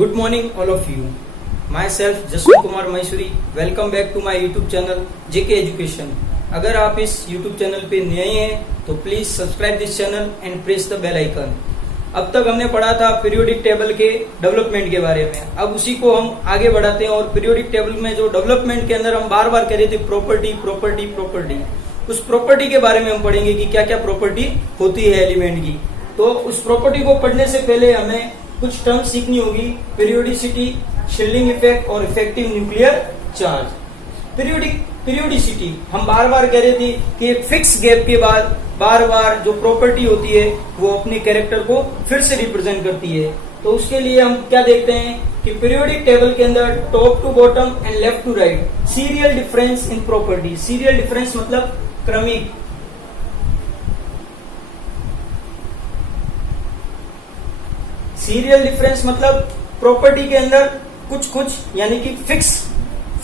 Good morning, all of you. Myself, Jaswant Kumar Maheshwari. Welcome back to my YouTube channel, JK Education. अगर आप इस YouTube channel पे नए हैं तो please subscribe this channel and press the bell icon. अब तक हमने पढ़ा था पीरियोडिक टेबल के डेवलपमेंट के बारे में। अब उसी को हम आगे बढ़ाते हैं और पीरियोडिक टेबल में जो डेवलपमेंट के अंदर हम बार बार कह रहे थे प्रॉपर्टी प्रॉपर्टी प्रॉपर्टी, उस प्रॉपर्टी के बारे में हम पढ़ेंगे कि क्या क्या प्रॉपर्टी होती है एलिमेंट की। तो उस प्रॉपर्टी को पढ़ने से पहले हमें कुछ टर्म सीखनी होगी। पीरियोडिसिटी, शिल्डिंग इफेक्ट और इफेक्टिव न्यूक्लियर चार्ज। पीरियोडिसिटी हम बार बार कह रहे थे कि एक फिक्स गैप के बाद बार बार जो प्रॉपर्टी होती है वो अपने कैरेक्टर को फिर से रिप्रेजेंट करती है। तो उसके लिए हम क्या देखते हैं कि पीरियोडिक टेबल के अंदर top to bottom and left to right serial difference in property. Serial difference मतलब क्रमिक। सीरियल डिफरेंस मतलब प्रॉपर्टी के अंदर कुछ यानी कि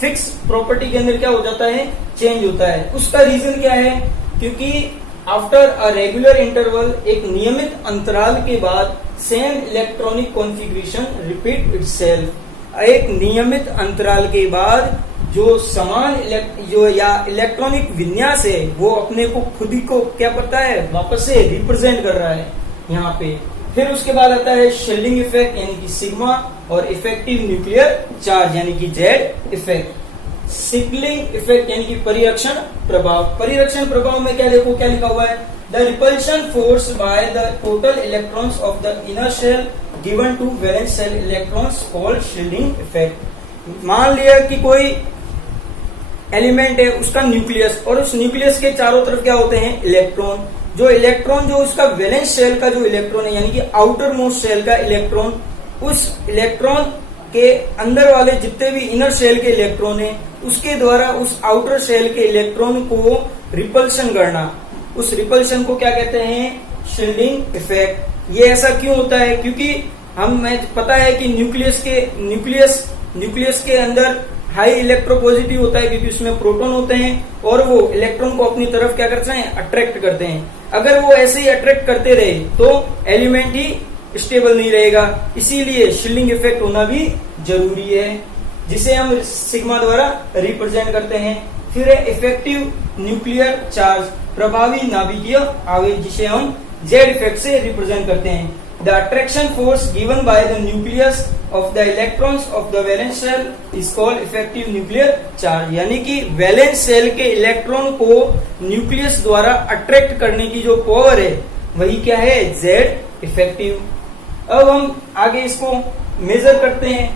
फिक्स प्रॉपर्टी के अंदर क्या हो जाता है, चेंज होता है। उसका रीजन क्या है, क्योंकि आफ्टर अ रेगुलर इंटरवल, एक नियमित अंतराल के बाद same electronic configuration repeat itself. एक नियमित अंतराल के बाद जो समान इलेक्ट्रॉनिक विन्यास है वो अपने को खुद ही को क्या करता है, वापस से रिप्रेजेंट कर रहा है यहाँ पे। फिर उसके बाद आता है शिल्डिंग इफेक्ट यानी कि सिग्मा और इफेक्टिव न्यूक्लियर चार्ज यानी कि जेड इफेक्ट। शिल्डिंग इफेक्ट यानी कि परिरक्षण प्रभाव। परिरक्षण प्रभाव में क्या देखो, क्या लिखा हुआ है, the repulsion force by the total electrons of the inner shell given to valence shell electrons called shielding effect. मान लिया कि कोई एलिमेंट है, उसका न्यूक्लियस, और उस न्यूक्लियस के चारों तरफ क्या होते हैं, इलेक्ट्रॉन। जो इलेक्ट्रॉन जो उसका वैलेंस शेल का जो इलेक्ट्रॉन है यानी कि आउटर मोस्ट शेल का इलेक्ट्रॉन, उस इलेक्ट्रॉन के अंदर वाले जितने भी इनर शेल के इलेक्ट्रॉन है उसके द्वारा उस आउटर शेल के इलेक्ट्रॉन को रिपल्शन करना, उस रिपल्शन को क्या कहते हैं, शिल्डिंग इफेक्ट। ये ऐसा क्यों होता है, क्योंकि हमें पता है कि न्यूक्लियस के अंदर हाई इलेक्ट्रोपॉजिटिव होता है क्योंकि उसमें प्रोटॉन होते हैं और वो इलेक्ट्रॉन को अपनी तरफ क्या करते हैं, अट्रैक्ट करते हैं। अगर वो ऐसे ही अट्रैक्ट करते रहे तो एलिमेंट ही स्टेबल नहीं रहेगा, इसीलिए शिल्डिंग इफेक्ट होना भी जरूरी है, जिसे हम सिग्मा द्वारा रिप्रेजेंट करते हैं। फिर है इफेक्टिव न्यूक्लियर चार्ज, प्रभावी नाभिकीय आवेश, जिसे हम जेड इफेक्ट से रिप्रेजेंट करते हैं। The attraction force given by the nucleus of the electrons of the valence shell is called effective nuclear charge। यानी कि वैलेंस शेल के इलेक्ट्रॉन को न्यूक्लियस द्वारा अट्रैक्ट करने की जो पावर है वही क्या है, जेड इफेक्टिव। अब हम आगे इसको मेजर करते हैं।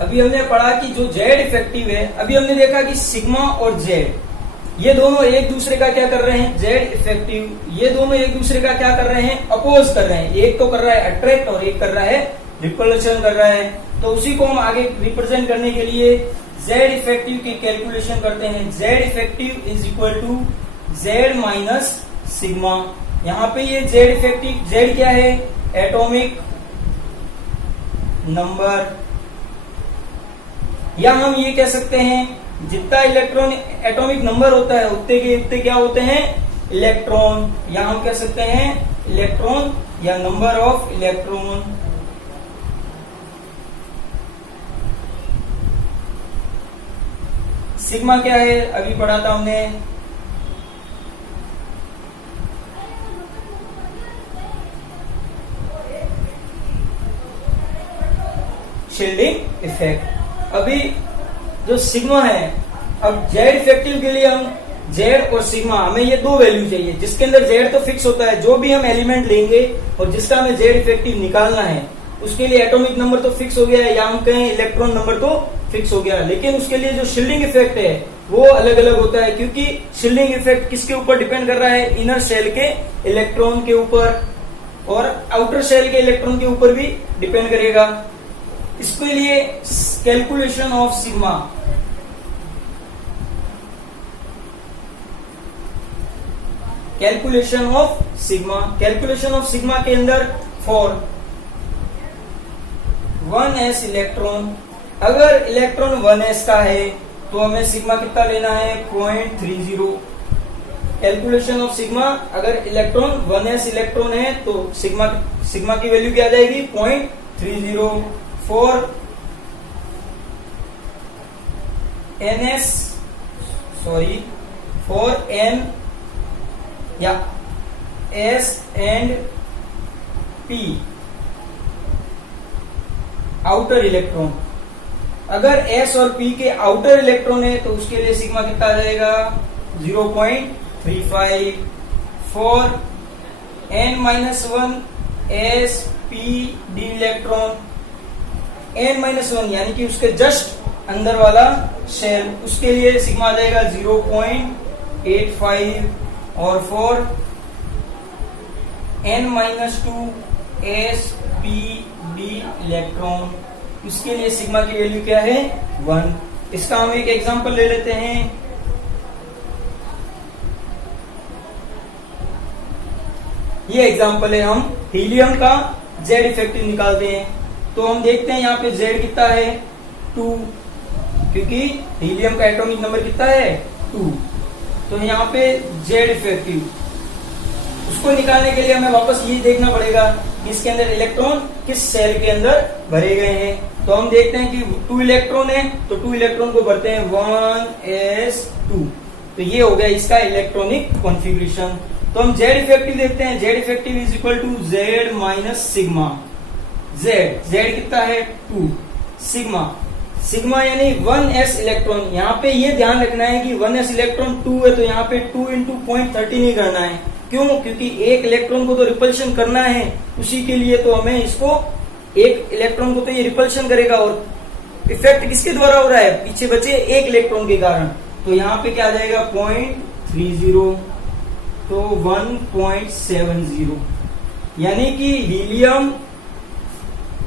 अभी हमने पढ़ा कि जो जेड इफेक्टिव है, अभी हमने देखा कि सिग्मा और जेड ये दोनों एक दूसरे का क्या कर रहे हैं, जेड इफेक्टिव, ये दोनों एक दूसरे का क्या कर रहे हैं, अपोज कर रहे हैं। एक तो कर रहा है अट्रैक्ट और एक कर रहा है रिपल्शन कर रहा है। तो उसी को हम आगे रिप्रेजेंट करने के लिए जेड इफेक्टिव की कैलकुलेशन करते हैं। Z effective is equal to Z minus sigma. यहाँ पे ये जेड इफेक्टिव, जेड क्या है, एटॉमिक नंबर, या हम ये कह सकते हैं जितना इलेक्ट्रॉन एटॉमिक नंबर होता है उतने के उतने क्या होते हैं, इलेक्ट्रॉन, या हम कह सकते हैं इलेक्ट्रॉन या नंबर ऑफ इलेक्ट्रॉन। सिग्मा क्या है, अभी पढ़ा था हमने, शिल्डिंग इफेक्ट। अभी जो सिग्मा है, अब जेड इफेक्टिव के लिए हम जेड और सिग्मा, हमें ये दो वैल्यू चाहिए जिसके अंदर जेड तो फिक्स होता है, जो भी हम एलिमेंट लेंगे और जिसका हमें जेड इफेक्टिव निकालना है उसके लिए एटॉमिक नंबर तो फिक्स हो गया है, या हम कहें इलेक्ट्रॉन नंबर तो फिक्स हो गया, लेकिन उसके लिए जो शिल्डिंग इफेक्ट है वो अलग अलग होता है, क्योंकि शिल्डिंग इफेक्ट किसके ऊपर डिपेंड कर रहा है, इनर शेल के इलेक्ट्रॉन के ऊपर और आउटर शेल के इलेक्ट्रॉन के ऊपर भी डिपेंड करेगा। इसके लिए calculation of sigma, calculation of sigma. Calculation of sigma के अंदर फॉर 1s इलेक्ट्रॉन, अगर इलेक्ट्रॉन 1s का है तो हमें सिग्मा कितना लेना है 0.30। कैलकुलेशन ऑफ सिग्मा, अगर इलेक्ट्रॉन 1s इलेक्ट्रॉन है तो सिग्मा की वैल्यू क्या आ जाएगी 0.30। For ns sorry for n या s and p outer electron, अगर s और p के आउटर इलेक्ट्रॉन है तो उसके लिए सिग्मा कितना आ जाएगा 0.35। For n-1 s p d electron, n-1 यानी कि उसके जस्ट अंदर वाला शेल, उसके लिए सिग्मा आ जाएगा 0.85। और for n-2 s p d electron, उसके लिए सिग्मा की वैल्यू क्या है 1। इसका हम एक एग्जांपल ले लेते हैं। ये एग्जांपल है, हम हीलियम का Z इफेक्टिव निकालते हैं तो हम देखते हैं यहाँ पे Z कितना है 2, क्योंकि हीलियम का एटॉमिक नंबर कितना है 2। तो यहाँ पे Z इफेक्टिव, उसको निकालने के लिए हमें वापस ये देखना पड़ेगा कि इसके अंदर इलेक्ट्रॉन किस सेल के अंदर भरे गए हैं। तो हम देखते हैं कि 2 इलेक्ट्रॉन है तो 2 इलेक्ट्रॉन को भरते हैं 1s2। तो ये हो गया इसका इलेक्ट्रॉनिक कॉन्फ़िगरेशन। तो हम Z इफेक्टिव देखते हैं, Z effective is equal to Z minus sigma. Z कितना है 2, सिग्मा यानी 1s इलेक्ट्रॉन। यहाँ पे ये ध्यान रखना है कि 1s इलेक्ट्रॉन 2 है तो यहाँ पे 2 इंटू 0.30 नहीं करना है। क्यों? क्योंकि एक इलेक्ट्रॉन को तो रिपल्शन करना है, उसी के लिए तो हमें इसको, एक इलेक्ट्रॉन को तो ये रिपल्शन करेगा और इफेक्ट किसके द्वारा हो रहा है, पीछे बचे एक इलेक्ट्रॉन के कारण। तो यहाँ पे क्या आ जाएगा 0.30 तो 1.70, यानी कि हीलियम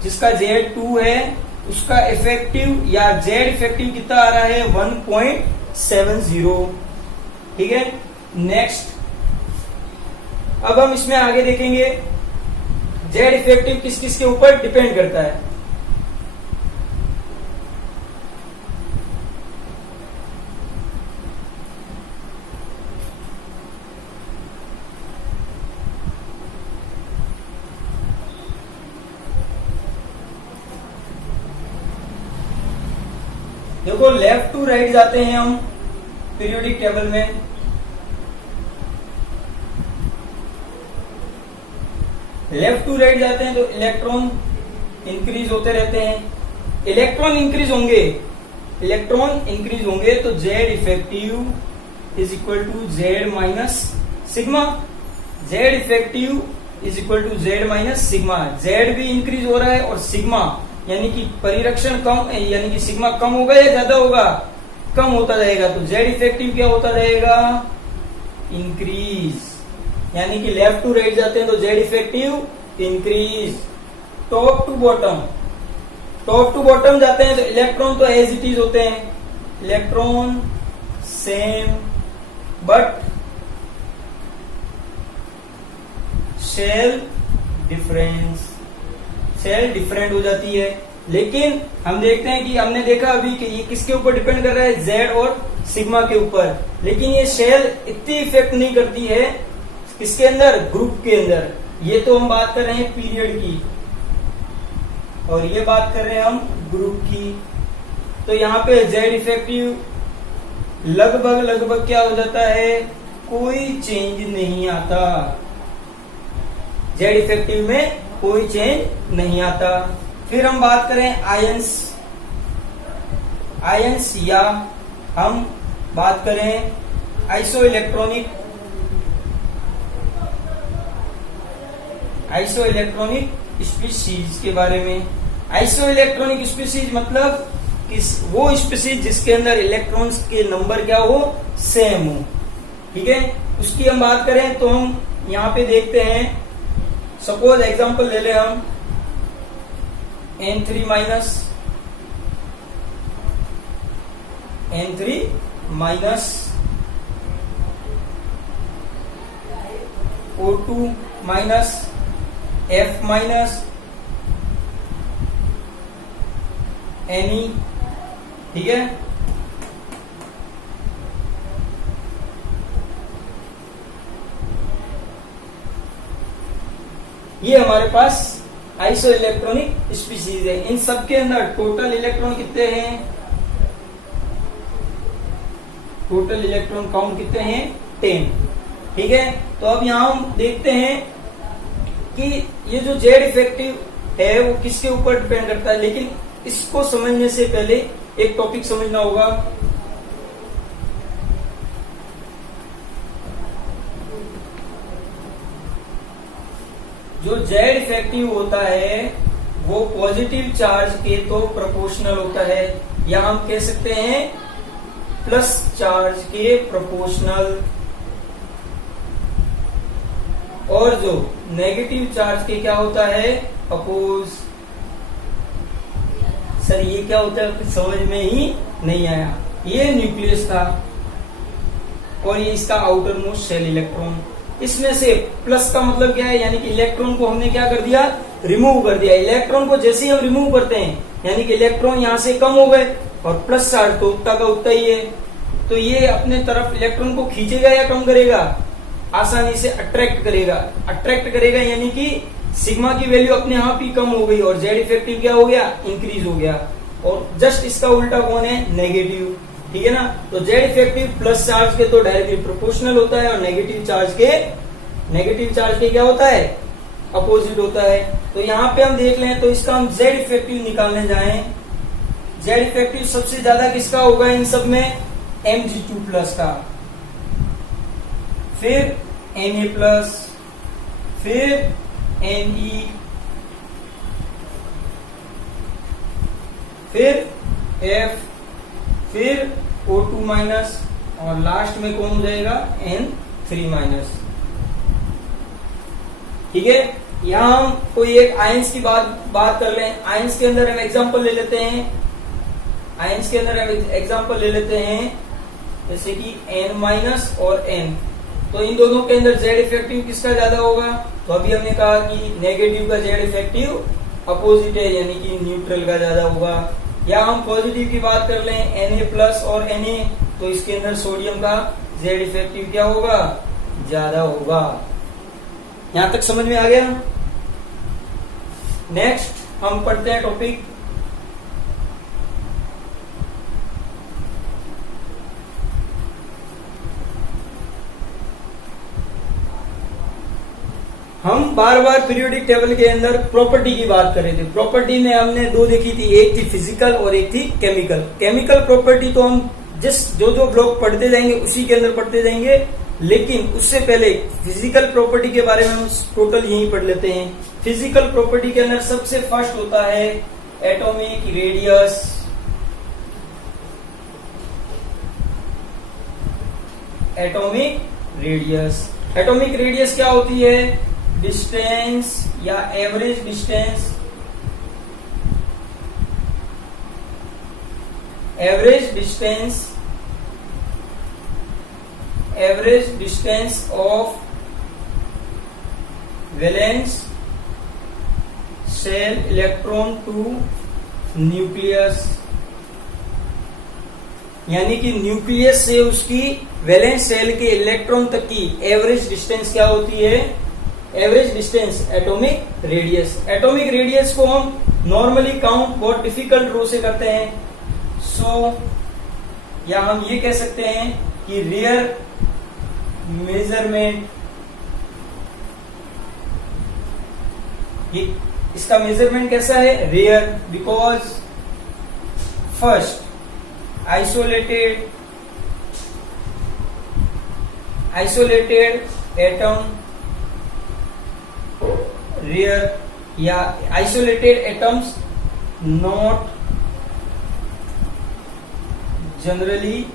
जिसका Z2 है उसका इफेक्टिव या Z इफेक्टिव कितना आ रहा है 1.70। ठीक है, नेक्स्ट अब हम इसमें आगे देखेंगे Z इफेक्टिव किस किस के ऊपर डिपेंड करता है। देखो लेफ्ट टू राइट जाते हैं हम पीरियोडिक टेबल में। लेफ्ट टू राइट जाते हैं तो इलेक्ट्रॉन इंक्रीज होते रहते हैं। इलेक्ट्रॉन इंक्रीज होंगे तो Z effective is equal to Z minus sigma. Z effective is equal to Z minus sigma. Z भी इंक्रीज हो रहा है और सिग्मा यानी कि परिरक्षण कम, यानी कि सिग्मा कम होगा या ज्यादा होगा, कम होता जाएगा। तो Z इफेक्टिव क्या होता रहेगा इंक्रीज, यानी कि लेफ्ट टू राइट जाते हैं तो Z effective increase. Top to bottom जाते हैं तो इलेक्ट्रॉन तो एज इट इज होते हैं, electron same but shell different हो जाती है। लेकिन हम देखते हैं कि हमने देखा अभी कि ये किसके ऊपर डिपेंड कर रहा है Z और सिग्मा के ऊपर, लेकिन ये शेल इतनी इफेक्ट नहीं करती है किसके अंदर, ग्रुप के अंदर। ये तो हम बात कर रहे हैं पीरियड की और ये बात कर रहे हैं हम ग्रुप की। तो यहाँ पे Z इफेक्टिव लगभग क्या हो जाता है, कोई चेंज नहीं आता। Z इफेक्टिव में कोई चेंज नहीं आता। फिर हम बात करें आयंस या हम बात करें आइसो इलेक्ट्रॉनिक स्पीशीज के बारे में। आइसो इलेक्ट्रॉनिक स्पीशीज मतलब वो स्पीशीज जिसके अंदर इलेक्ट्रॉन्स के नंबर क्या हो, सेम हो। ठीक है, उसकी हम बात करें तो हम यहाँ पे देखते हैं, सपोज एग्जांपल ले लें हम N3 minus O2 minus F minus Ne, ठीक है। ये हमारे पास आइसो इलेक्ट्रॉनिक स्पीशीज है। इन सब के अंदर टोटल इलेक्ट्रॉन कितने हैं? टोटल इलेक्ट्रॉन काउंट कितने हैं? 10, ठीक है। तो अब यहां हम देखते हैं कि ये जो जेड इफेक्टिव है वो किसके ऊपर डिपेंड करता है, लेकिन इसको समझने से पहले एक टॉपिक समझना होगा। जो जेड इफेक्टिव होता है वो पॉजिटिव चार्ज के तो प्रोपोर्शनल होता है, या हम कह सकते हैं प्लस चार्ज के प्रोपोर्शनल, और जो नेगेटिव चार्ज के क्या होता है? अपोज। सर ये क्या होता है? कुछ समझ में ही नहीं आया। ये न्यूक्लियस था और ये इसका आउटर मोस्ट सेल इलेक्ट्रॉन। इसमें से प्लस का मतलब क्या है? यानी कि इलेक्ट्रॉन को हमने क्या कर दिया? रिमूव कर दिया। इलेक्ट्रॉन को जैसे ही हम रिमूव करते हैं यानी कि इलेक्ट्रॉन यहां से कम हो गए, और प्लस चार्ज तो उतना का उतना ही है, तो ये अपने तरफ इलेक्ट्रॉन को खींचेगा या कम करेगा? आसानी से अट्रैक्ट करेगा। अट्रैक्ट करेगा यानी कि सिग्मा की वैल्यू अपने आप ही कम हो गई और जेड इफेक्टिव क्या हो गया? इंक्रीज हो गया। और जस्ट इसका उल्टा कौन है? नेगेटिव, ठीक है ना। तो जेड इफेक्टिव प्लस चार्ज के तो डायरेक्टली प्रोपोर्शनल होता है, और नेगेटिव चार्ज के क्या होता है? अपोजिट होता है। तो यहाँ पे हम देख लें तो इसका हम जेड इफेक्टिव निकालने जाएं, जेड इफेक्टिव सबसे ज्यादा किसका होगा इन सब में? Mg2 प्लस का, फिर Na प्लस, फिर Ne, फिर F, फिर O2 माइनस, और लास्ट में कौन हो जाएगा? N3 माइनस, ठीक है। यहां हम कोई एक आयंस की बात कर लें। आयंस के अंदर हम एग्जांपल ले लेते हैं, जैसे कि N माइनस और N। तो इन दोनों के अंदर जेड इफेक्टिव किसका ज्यादा होगा? तो अभी हमने कहा कि नेगेटिव का जेड इफेक्टिव अपोजिट है, यानी कि न्यूट्रल का ज्यादा होगा। या हम पॉजिटिव की बात कर लें, Na प्लस और Na, तो इसके अंदर सोडियम का जेड इफेक्टिव क्या होगा? ज्यादा होगा। यहां तक समझ में आ गया? नेक्स्ट हम पढ़ते हैं टॉपिक हम बार बार पीरियोडिक टेबल के अंदर प्रॉपर्टी की बात कर रहे थे। प्रॉपर्टी में हमने दो देखी थी, एक थी फिजिकल और एक थी केमिकल। केमिकल प्रॉपर्टी तो हम जो ब्लॉक पढ़ते जाएंगे उसी के अंदर पढ़ते जाएंगे, लेकिन उससे पहले फिजिकल प्रॉपर्टी के बारे में हम टोटल यही पढ़ लेते हैं। फिजिकल प्रॉपर्टी के अंदर सबसे फर्स्ट होता है एटॉमिक रेडियस। एटॉमिक रेडियस क्या होती है? डिस्टेंस या average distance of valence shell electron to nucleus, यानी कि न्यूक्लियस से उसकी वैलेंस सेल के इलेक्ट्रॉन तक की एवरेज डिस्टेंस क्या होती है? Average distance atomic radius. Atomic radius को हम नॉर्मली काउंट बहुत डिफिकल्ट रो से करते हैं, या हम ये कह सकते हैं कि रेयर मेजरमेंट, इसका मेजरमेंट कैसा है? Rare, because first isolated atom rare, या isolated atoms not generally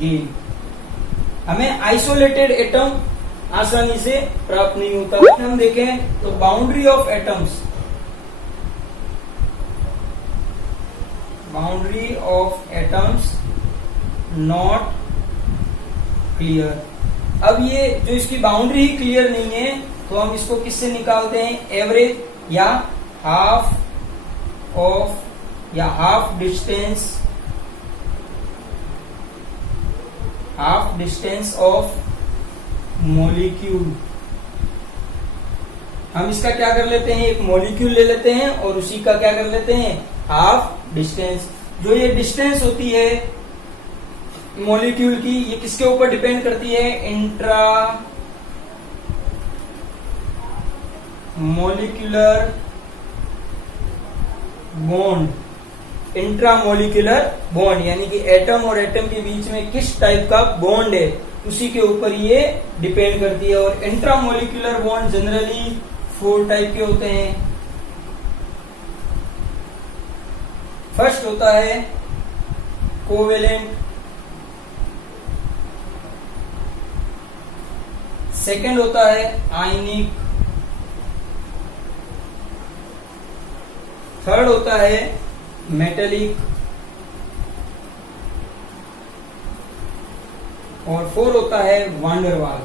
gain. हमें आइसोलेटेड एटम आसानी से प्राप्त नहीं होता। हम देखें तो boundary of atoms not clear. अब ये जो इसकी बाउंड्री ही क्लियर नहीं है, तो हम इसको किससे निकालते हैं, एवरेज या हाफ डिस्टेंस ऑफ मॉलिक्यूल। हम इसका क्या कर लेते हैं, एक मॉलिक्यूल ले लेते हैं और उसी का क्या कर लेते हैं, हाफ डिस्टेंस। जो ये डिस्टेंस होती है मॉलिक्यूल की, ये किसके ऊपर डिपेंड करती है, intra molecular bond. Intramolecular bond यानी कि एटम और एटम के बीच में किस टाइप का बॉन्ड है, उसी के ऊपर ये डिपेंड करती है। और इंट्रामोलिकुलर बॉन्ड जनरली 4 टाइप के होते हैं। फर्स्ट होता है कोवेलेंट, सेकंड होता है आयनिक, थर्ड होता है मेटेलिक और फोर्थ होता है वांडरवाल।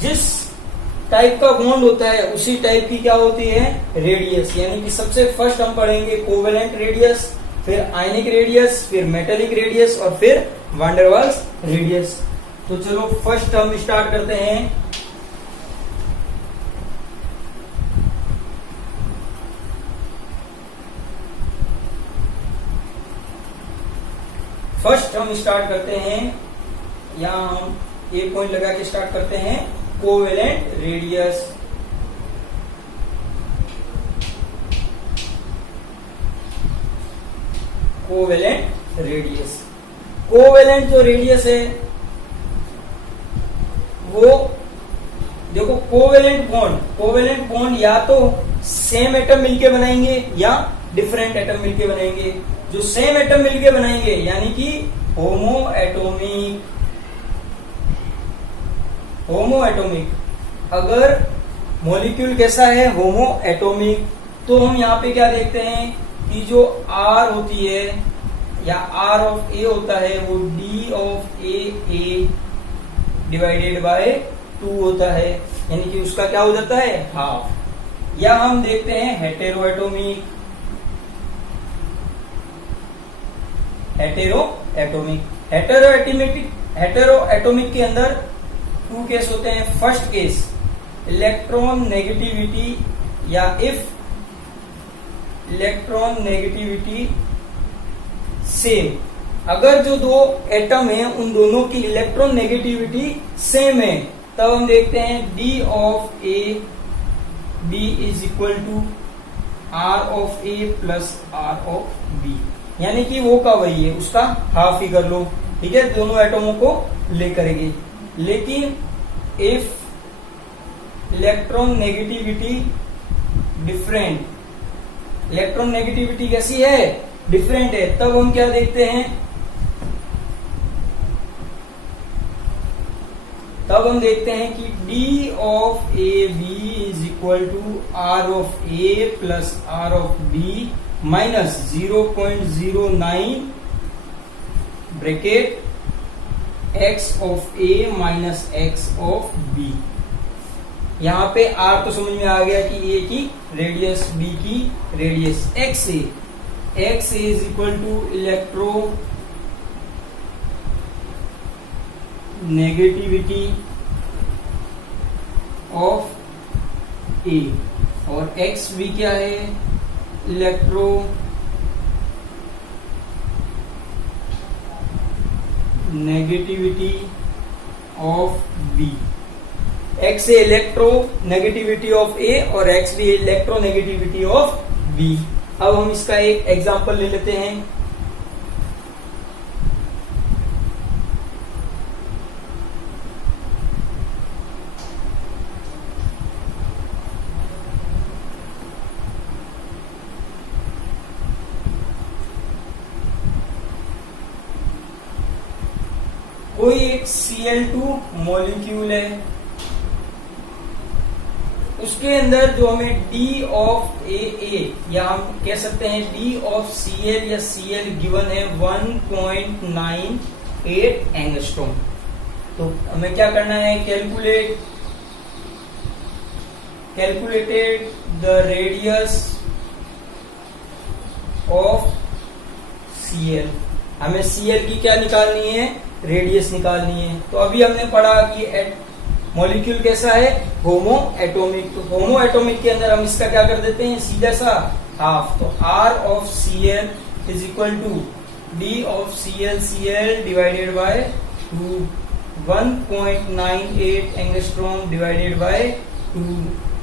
जिस टाइप का बॉन्ड होता है उसी टाइप की क्या होती है, रेडियस। यानी कि सबसे फर्स्ट हम पढ़ेंगे कोवेलेंट रेडियस, फिर आयनिक रेडियस, फिर मेटेलिक रेडियस और फिर वांडरवाल्स रेडियस। तो चलो फर्स्ट हम स्टार्ट करते हैं। फर्स्ट हम स्टार्ट करते हैं, यहां हम एक पॉइंट लगा के स्टार्ट करते हैं, covalent radius. Covalent radius, covalent जो रेडियस है वो देखो, कोवेलेंट बॉन्ड या तो सेम एटम मिलके बनाएंगे या डिफरेंट एटम मिलके बनाएंगे। जो सेम एटम मिलके बनाएंगे यानी कि होमो एटोमिक। अगर मॉलिक्यूल कैसा है, होमो एटोमिक, तो हम यहाँ पे क्या देखते हैं कि जो R होती है या R ऑफ A होता है वो D of A divided by 2 होता है, यानी कि उसका क्या हो जाता है, हाफ। या हम देखते हैं हेटेरो एटोमिक के अंदर 2 केस होते हैं। फर्स्ट केस इलेक्ट्रॉन नेगेटिविटी, या इफ इलेक्ट्रॉन नेगेटिविटी सेम, अगर जो 2 एटम है उन दोनों की इलेक्ट्रॉन नेगेटिविटी सेम है, तब हम देखते हैं D of A B is equal to R of A plus R of B, यानी कि वो का वही है, उसका हाफ ही कर लो, ठीक है, दोनों एटमों को ले करेंगे। लेकिन if electron negativity different, electron negativity कैसी है, डिफरेंट है, तब हम क्या देखते हैं, तब हम देखते हैं कि D of A B is equal to R of A plus R of B minus 0.09 bracket X of A minus X of B। यहां पे R तो समझ में आ गया कि A की रेडियस, B की radius, X is equal to electronegativity of A और एक्स भी क्या है, electronegativity of B। X है इलेक्ट्रो नेगेटिविटी ऑफ A और एक्स भी इलेक्ट्रो नेगेटिविटी ऑफ B। अब हम इसका एक एग्जांपल ले लेते हैं। कोई एक Cl2 मॉलिक्यूल है, उसके अंदर जो हमें डी ऑफ ए या हम कह सकते हैं डी ऑफ सीएल या सीएल गिवन है 1.98 एंगस्ट्रॉम। तो हमें क्या करना है, calculated the radius of CL. हमें सीएल की क्या निकालनी है, रेडियस निकालनी है। तो अभी हमने पढ़ा कि मॉलिक्यूल कैसा है, होमो एटोमिक। तो होमो एटोमिक के अंदर हम इसका क्या कर देते हैं, सीधा सा हाफ। तो R of Cl is equal to D of Cl divided by 2, 1.98 angstrom divided by 2।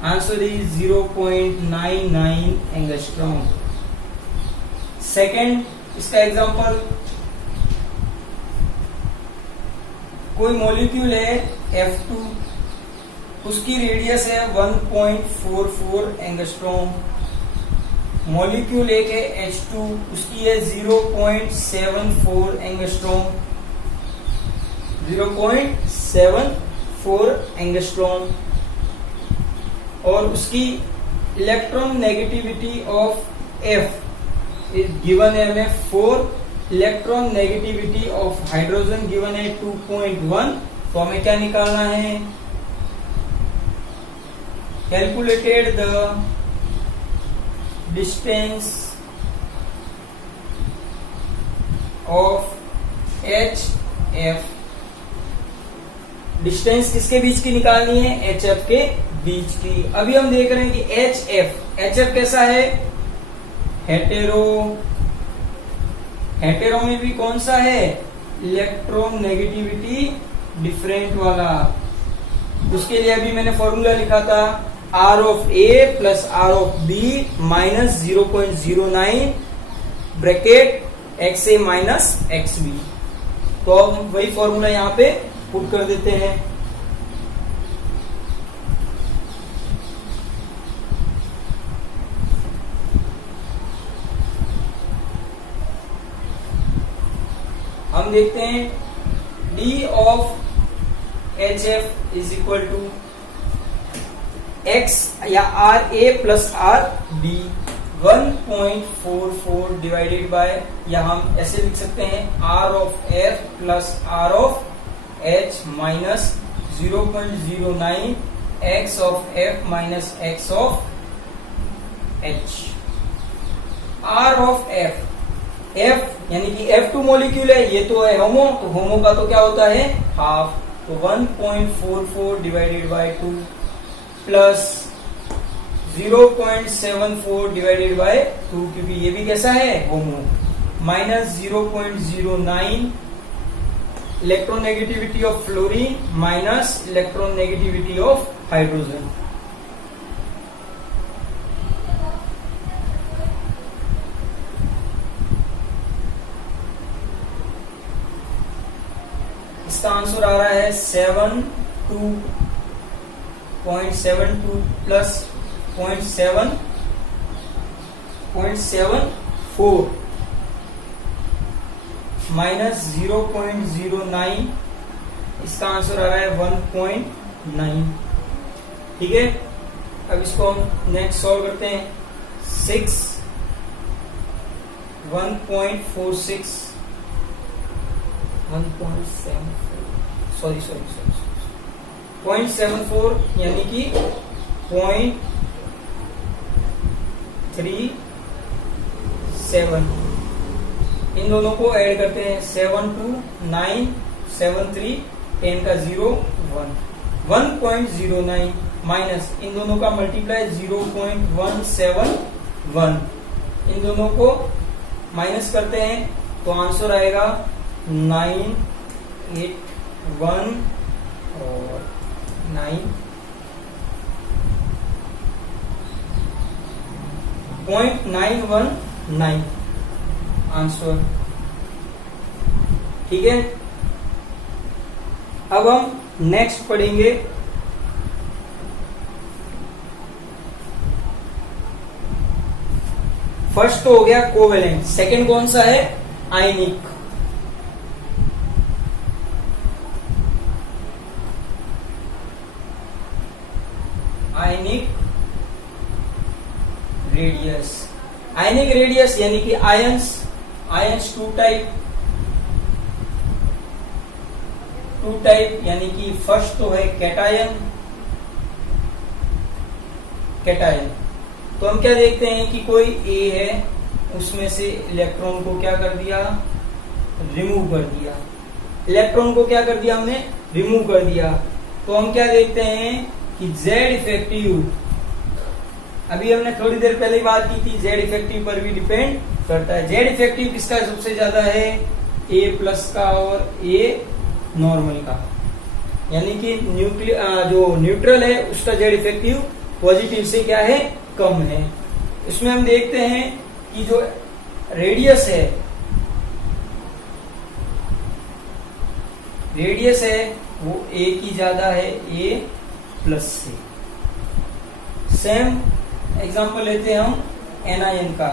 Answer is 0.99 angstrom. Second इसका एग्जांपल, कोई मॉलिक्यूल है F2, उसकी रेडियस है 1.44 एंगस्ट्रॉम। मॉलिक्यूल एक है H2, उसकी है 0.74 एंगस्ट्रॉम, 0.74 एंगस्ट्रॉम। और उसकी electron negativity of F given है हमें 4, electron negativity of hydrogen given है 2.1। तो हमें क्या निकालना है, calculated the distance of HF। Distance किसके बीच की निकालनी है, HF के बीच की। अभी हम देख रहे हैं कि HF कैसा है, हेटेरो में भी कौन सा है, इलेक्ट्रॉन नेगेटिविटी डिफरेंट वाला। उसके लिए अभी मैंने फॉर्मूला लिखा था R of A plus R of B minus 0.09 bracket XA minus XB। तो अब वही फॉर्मूला यहाँ पे पुट कर देते हैं। हम देखते हैं D of HF is equal to X या RA plus RB 1.44 divided by, या हम ऐसे लिख सकते हैं R of F plus R of H minus 0.09 X of F minus X of H। R of F यानी कि F2 मॉलिक्यूल है, ये तो है होमो, तो होमो का तो क्या होता है, हाफ। तो 1.44 divided by 2 plus 0.74 divided by 2, क्योंकि ये भी कैसा है, homo, minus 0.09 electron negativity of fluorine minus electron negativity of hydrogen. इसका आंसर आ रहा है 72.72 प्लस 0.74 माइनस 0.09। इसका आंसर आ रहा है 1.9। ठीक है, अब इसको हम नेक्स्ट सॉल्व करते हैं। 1.46 0.74 यानी कि 0.37। इन दोनों को ऐड करते हैं, 7 2 9 7 3 10 का 0 1 1.09 माइनस इन दोनों का मल्टीप्लाई 0.171। इन दोनों को माइनस करते हैं तो आंसर आएगा 981 और 9.919 आंसर। ठीक है, अब हम नेक्स्ट पढ़ेंगे फर्स्ट तो हो गया कोवेलेंट, सेकंड कौन सा है, आयनिक। Ionic radius. आयनिक रेडियस यानी कि आयंस, आयंस टू टाइप यानी कि फर्स्ट तो है कैटायन। तो हम क्या देखते हैं कि कोई ए है, उसमें से इलेक्ट्रॉन को क्या कर दिया, रिमूव कर दिया। इलेक्ट्रॉन को क्या कर दिया हमने, रिमूव कर दिया। तो हम क्या देखते हैं कि जेड इफेक्टिव, अभी हमने थोड़ी देर पहले बात की थी, जेड इफेक्टिव पर भी डिपेंड करता है। जेड इफेक्टिव किसका सबसे ज्यादा है, ए प्लस का और ए नॉर्मल का, यानी कि जो न्यूट्रल है उसका जेड इफेक्टिव पॉजिटिव से क्या है, कम है। इसमें हम देखते हैं कि जो रेडियस है वो ए की ज्यादा है, ए प्लस से। सेम एग्जांपल लेते हैं हम एनआईएन का।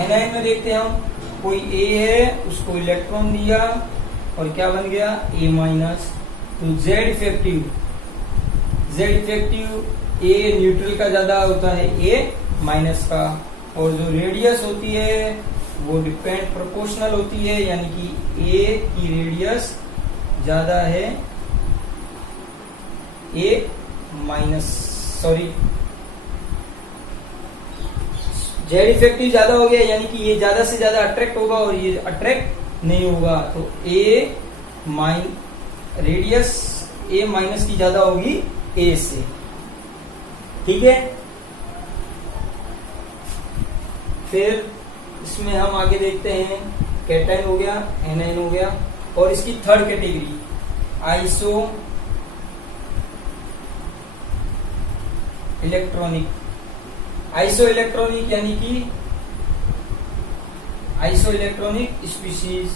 एनआईएन में देखते हैं हम, कोई ए है, उसको इलेक्ट्रॉन दिया और क्या बन गया, ए माइनस। तो जेड इफेक्टिव ए न्यूट्रल का ज्यादा होता है, ए माइनस का। और जो रेडियस होती है वो डिपेंड प्रोपोर्शनल होती है, यानी कि ए की रेडियस ज्यादा है, ए माइनस, सॉरी, जेड इफेक्टिव ज्यादा हो गया, यानी कि ये ज्यादा से ज्यादा अट्रैक्ट होगा और ये अट्रैक्ट नहीं होगा। तो ए रेडियस ए माइनस की ज्यादा होगी ए से, ठीक है। फिर इसमें हम आगे देखते हैं, कैटायन हो गया, एनायन हो गया, और इसकी third category iso electronic. Iso electronic यानी कि iso electronic species,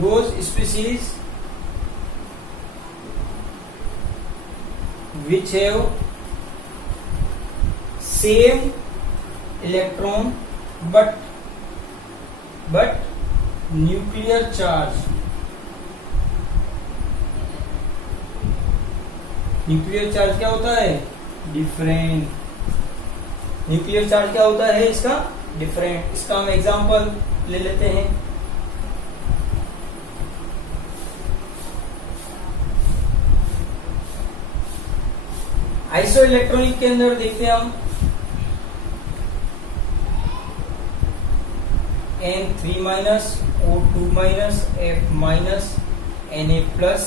those species which have same electron but nuclear charge, nuclear charge क्या होता है, डिफरेंट। न्यूक्लियर चार्ज क्या होता है इसका, डिफरेंट। इसका हम एग्जांपल ले लेते हैं। आइसो इलेक्ट्रॉनिक के अंदर देखते हैं हम N3 minus, O2 minus, F minus, Na plus,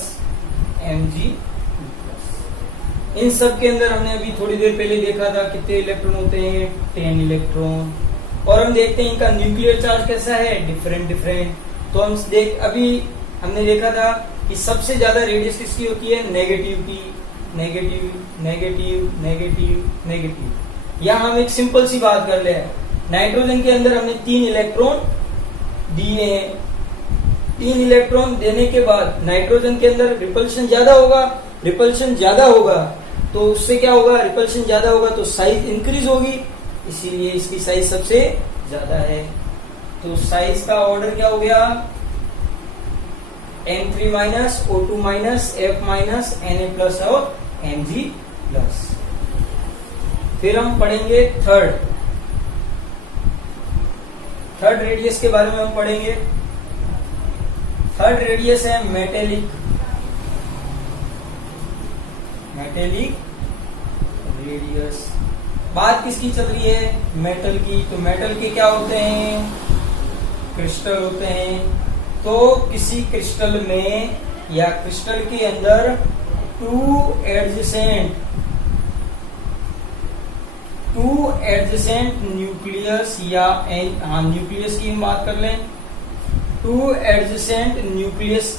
Mg plus. इन सब के अंदर हमने अभी थोड़ी देर पहले देखा था कितने इलेक्ट्रॉन होते हैं, 10 इलेक्ट्रॉन। और हम देखते हैं इनका न्यूक्लियर चार्ज कैसा है, डिफरेंट। तो हम अभी हमने देखा था कि सबसे ज्यादा रेडियस किसकी होती है, नेगेटिव की। नेगेटिव। यहां हम एक सिंपल सी बात कर ले, नाइट्रोजन के अंदर हमने 3 इलेक्ट्रॉन दिए हैं। 3 इलेक्ट्रॉन देने के बाद नाइट्रोजन के अंदर रिपल्शन ज्यादा होगा, तो उससे क्या होगा, रिपल्शन ज्यादा होगा तो साइज इंक्रीज होगी, इसीलिए इसकी साइज सबसे ज्यादा है। तो साइज का ऑर्डर क्या हो गया, N3 minus, O2 minus, F minus, Na plus और Mg प्लस। फिर हम पढ़ेंगे थर्ड रेडियस के बारे में हम पढ़ेंगे। थर्ड रेडियस है मेटेलिक रेडियस। बात किसकी चल रही है, मेटल की। तो मेटल के क्या होते हैं, क्रिस्टल होते हैं। तो किसी क्रिस्टल में या क्रिस्टल के अंदर 2 एडजेसेंट न्यूक्लियस, या न्यूक्लियस की बात कर लें, 2 एडजेसेंट न्यूक्लियस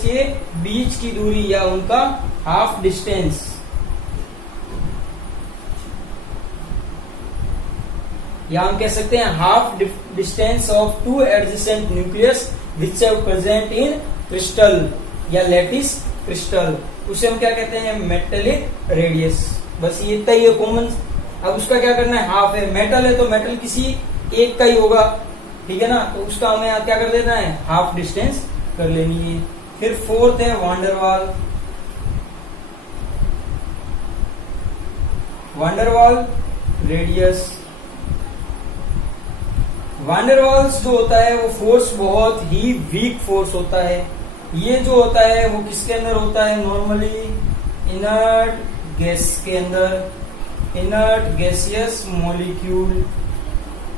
के बीच की दूरी या उनका हाफ डिस्टेंस, या हम कह सकते हैं half distance of 2 adjacent nucleus which are present in crystal या लैटिस क्रिस्टल, उसे हम क्या कहते हैं, मेटेलिक रेडियस। बस ये इतना ही है कॉमन। अब उसका क्या करना है, हाफ है, मेटल है तो मेटल किसी एक का ही होगा, ठीक है ना। तो उसका हमें क्या कर देना है, हाफ डिस्टेंस कर लेनी है। फिर फोर्थ है वांडरवाल। Van der Waal radius. वांडरवाल्स जो होता है वो फोर्स बहुत ही वीक फोर्स होता है। ये जो होता है वो किसके अंदर होता है? नॉर्मली इनर्ट गैस के अंदर, inert gaseous molecule.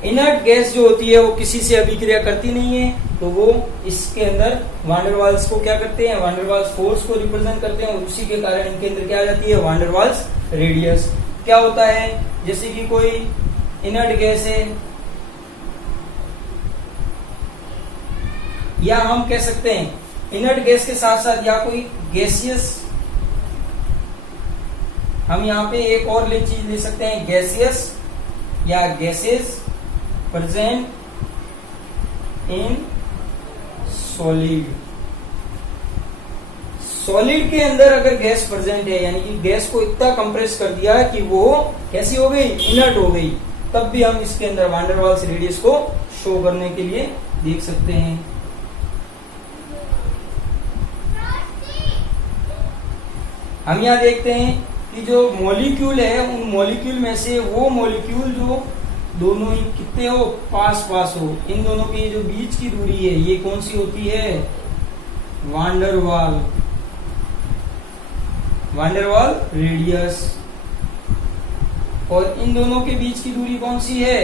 Inert gas जो होती है वो किसी से अभिक्रिया करती नहीं है, तो वो इसके अंदर वांडरवाल्स को क्या करते हैं? वांडरवाल्स फोर्स को रिप्रेजेंट करते हैं और उसी के कारण इनके अंदर क्या आ जाती है? वांडरवाल्स रेडियस। क्या होता है? जैसे कि कोई इनर्ट गैस है, या हम कह सकते हैं इनर्ट गैस के साथ साथ या कोई गैसियस, हम यहाँ पे एक और चीज ले सकते हैं, गैसियस या gases present in solid. Solid के अंदर अगर गैस प्रेजेंट है, यानी कि गैस को इतना कंप्रेस कर दिया कि वो कैसी हो गई? इनर्ट हो गई, तब भी हम इसके अंदर वांडरवाल्स रेडियस को शो करने के लिए देख सकते हैं। हम यहाँ देखते हैं कि जो मॉलिक्यूल है, उन मॉलिक्यूल में से वो मॉलिक्यूल जो दोनों ही कितने हो? पास पास हो। इन दोनों की जो बीच की दूरी है ये कौन सी होती है? Van der Waal, van der Waal radius. और इन दोनों के बीच की दूरी कौन सी है?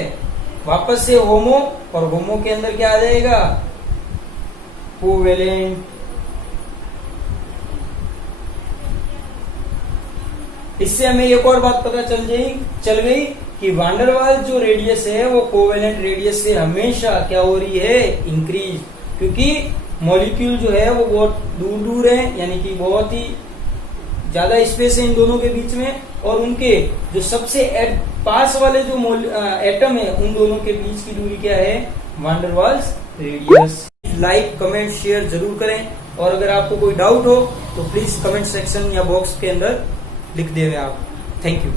वापस से होमो, और होमो के अंदर क्या आ जाएगा? कोवेलेंट। इससे हमें एक और बात पता चल गई कि वांडरवाल जो रेडियस है वो कोवेलेंट रेडियस से हमेशा क्या हो रही है? इंक्रीज, क्योंकि मॉलिक्यूल जो है वो बहुत दूर दूर है, यानी कि बहुत ही ज्यादा स्पेस है इन दोनों के बीच में, और उनके जो सबसे पास वाले जो एटम है उन दोनों के बीच की दूरी क्या है? वांडरवाल्स रेडियस। लाइक कमेंट शेयर जरूर करें, और अगर आपको कोई डाउट हो तो प्लीज कमेंट सेक्शन या बॉक्स के अंदर लिख देवे आप। Thank you.